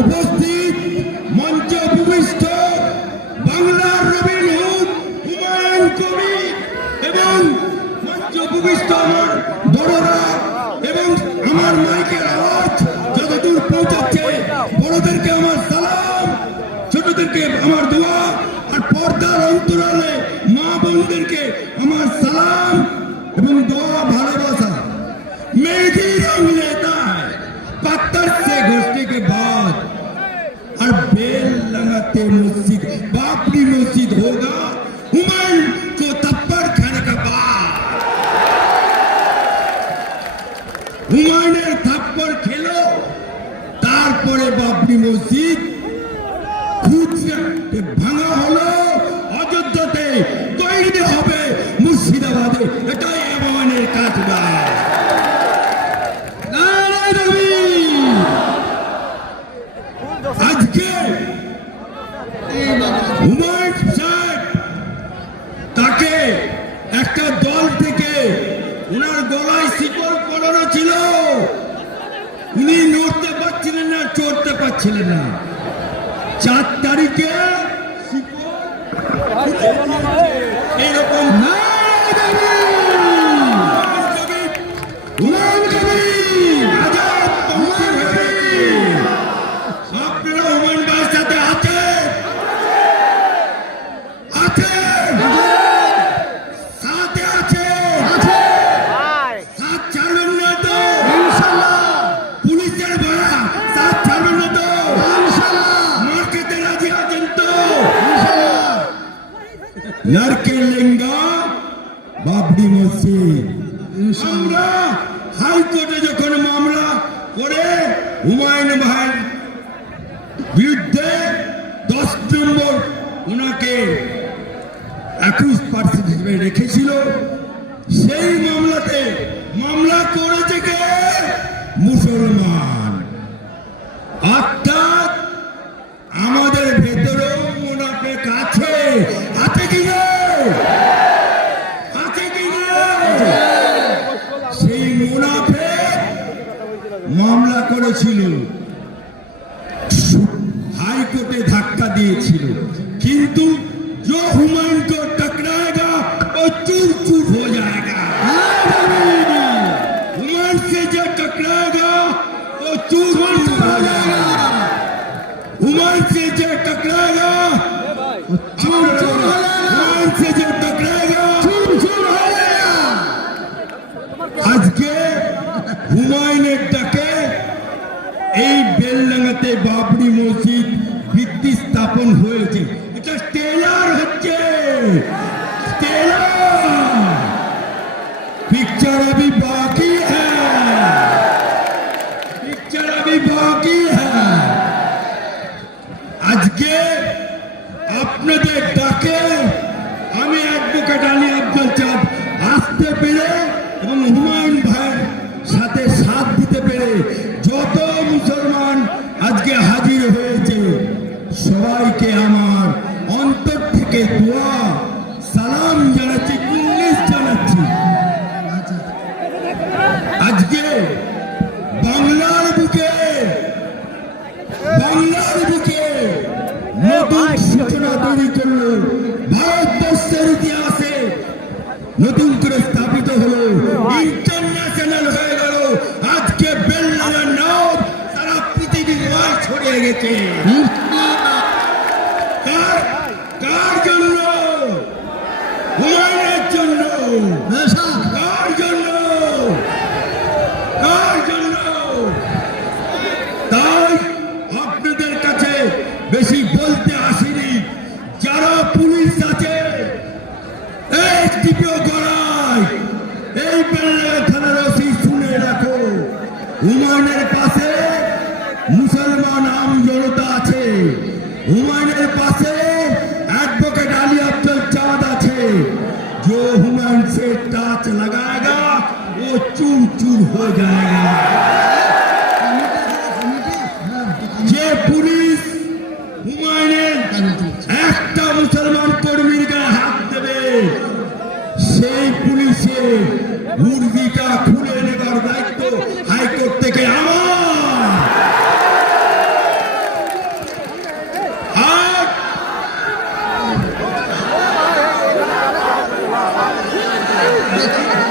উপস্থিত মঞ্চে উপবিষ্ট বাংলার রবিন হুড হুমায়ুন কবির এবং মঞ্চে উপবিষ্ট আমার বড়রা এবং আমার মাইকের আওয়াজ যতদূর পৌঁছাচ্ছে, বড়দেরকে আমার সালাম, ছোটদেরকে আমার দোয়া, আর পর্দার অন্তরালে মা বোনদেরকে আমার সালাম এবং দোয়া, ভালোবাসা। मेरी रंग लेता है पत्थर से घुसने के बाद, और बेल लगाते मस्जिद बाबरी मस्जिद होगा हुमायूं को थप्पड़ खाने का बाद। হুমায়ুনের থাপ্পড় খেলো, তারপরে বাবরি মসজিদ খুঁজতে ভাঙা হলো, অযোধ্যাতে তৈরি হবে মুর্শিদাবাদে। এটাই এমনের কাজ না। আজকে হুমায়ুন সাহেব তাকে একটা দল থেকে ওনার গলায় শিকল পড়ানো ছিল, উনি নড়তে পারছিলেন না, চড়তে পারছিলেন না। 4 তারিখে এরকম না। लड़के लेंगा बाबरी मस्जिद। আমরা হাইকোর্টে যখন মামলা করে হুমায়ুন ভাইয়ের বিরুদ্ধে 10 নম্বর ওনাকে 21% হিসেবে রেখেছিল, সেই মামলাতে মামলা করেছে কে? মুসলমান। অর্থাৎ আমাদের ভেতরেও মুনাফিক আছে। আছে কি না? আছে কি না? সেই মুনাফিক মামলা করেছিল, হাইকোর্টে ধাক্কা দিয়েছিল, কিন্তু जो हुमायूं को टकराएगा वो चूर चूर हो जाएगा। हुमायूं से जो टकराएगा वो चूर चूर हो जाएगा। हुमायूं से जो टकराएगा चूर चूर हो जाएगा। हुमायूं से जो टकराएगा चूर चूर हो जाएगा। आज के হুমায়ুনের ডাকে এই বেলডাঙ্গাতে বাবরি মসজিদ ভিত্তি স্থাপন হয়েছে। এটা টেলার হচ্ছে, पिक्चर अभी बाकी है, पिक्चर अभी बाकी है। আজকে আপনাদের ডাকে আমি অ্যাডভোকেট আলী আব্দুল চাঁদ আসতে পেরে এবং হুমায়ুন ভাইয়ের সাথে সাথ দিতে পেরে যত মুসলমান আজকে হাজির হয়েছে, সবাইকে আমার অন্তর থেকে দোয়া সালাম জানাচ্ছি, কুল্লিশ জানাচ্ছি। আজকে বাংলার বুকে নতুন সূচনা তৈরি করলো, ভারতবর্ষের ইতিহাসে নতুন করে স্থাপিত হলো, ইন্টারন্যাশনাল হয়ে গেল। আজকে বেলডাঙ্গার নাম সারা পৃথিবীর মাঝ ছড়িয়ে গেছে। কার জন্য? হুমায়ুনের জন্য। কার জন্য? কার জন্য? তাই আপনাদের কাছে বেশি বলতে আসিনি, যারা পুলিশ আছে এসডিপিও গড়াই, এই বেলডাঙ্গা থানার ওসি শুনে রাখো, হুমায়ুনের পাশে মুসলমান আম জনতা আছে, হুমায়ুনের পাশে एडवोकेट अली अब्दुल चाँद আছে। जो हुमायूं से टाच लगाएगा वो चूर चूर हो जाएगा। যে পুলিশ হুমায়ুনের একটা মুসলমান কর্মীর গায়ে হাত দেবে, সেই পুলিশের মুরগিটা খুলে নেবার দায়িত্ব হাইকোর্ট থেকে আমার। দেখি